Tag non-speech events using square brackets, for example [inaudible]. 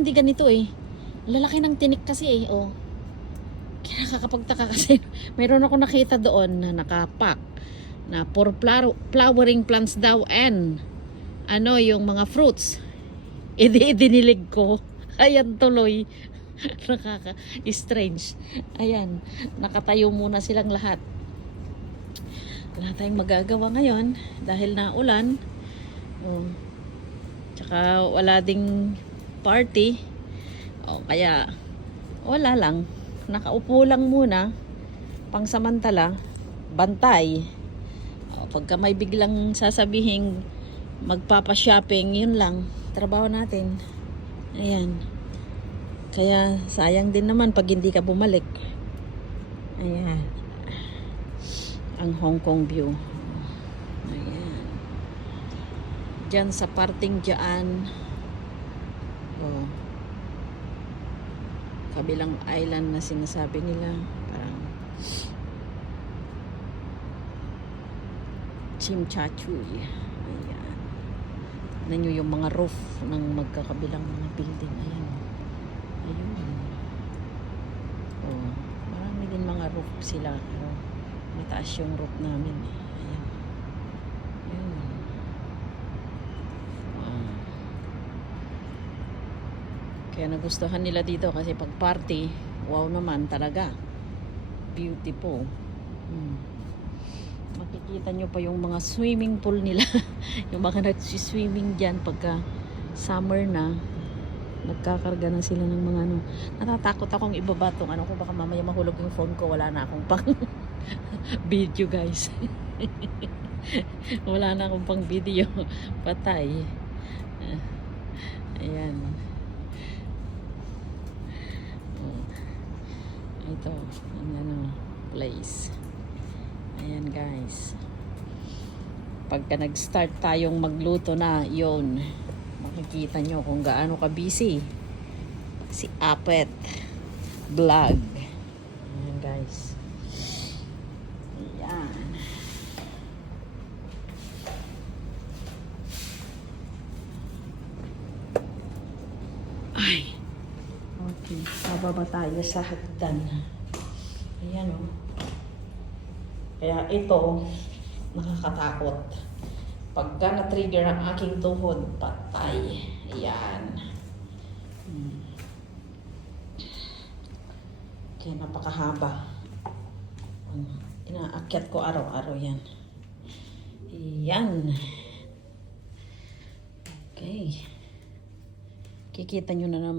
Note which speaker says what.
Speaker 1: Hindi ganito eh. Lalaki ng tinik kasi eh. Oh. Kaya nakakapagtaka kasi [laughs] mayroon ako nakita doon na nakapak na for flower- flowering plants daw and ano yung mga fruits. [laughs] Idi idinilig ko. [laughs] Ayan tuloy. Nakaka-strange. Ayan. Nakatayo muna silang lahat. Wala tayong magagawa ngayon dahil na ulan. Oh. Tsaka wala ding party. O kaya wala lang. Nakaupo lang muna. Pangsamantala. Bantay. O, pagka may biglang sasabihin magpapa-shopping, yun lang. Trabaho natin. Ayan. Kaya sayang din naman pag hindi ka bumalik. Ayan. Ang Hong Kong view. Ayan. Diyan sa parting dyan. Oh. Kabilang island na sinasabi nila. Parang Chimchachuy. Ayan. Tignan nyo yung mga roof ng magkakabilang mga building. Ayan. Ayun. Oh, marami din mga roof sila. Pero mataas yung roof namin. Ayan. Ayun. Wow. Kaya nagustuhan nila dito kasi pag party, wow naman talaga. Beautiful. Hmm. Makikita nyo pa yung mga swimming pool nila. [laughs] yung mga nagsiswimming dyan pagka summer na nagkakarga na sila ng mga ano. Natatakot akong ibaba tong ano ko baka mamaya mahulog yung phone ko. Wala na akong pang [laughs] video guys. [laughs] Wala na akong pang video. Patay. Ah, Ayan. Oh. Ito, ang ano, place. Ayan guys. Pagka nag-start tayong magluto na, yon makikita nyo kung gaano ka busy. Si Apet Vlog. Ayan guys. Ayan. Ay. Okay. Bababa tayo sa hagdan. Ayan o. Kaya ito, nakakatakot. Pagka na-trigger ang aking tuhod, patay. Ayan. Hmm. Kaya napakahaba. Hmm. Inaakyat ko araw-araw yan. Ayan. Okay. Kikita nyo na naman.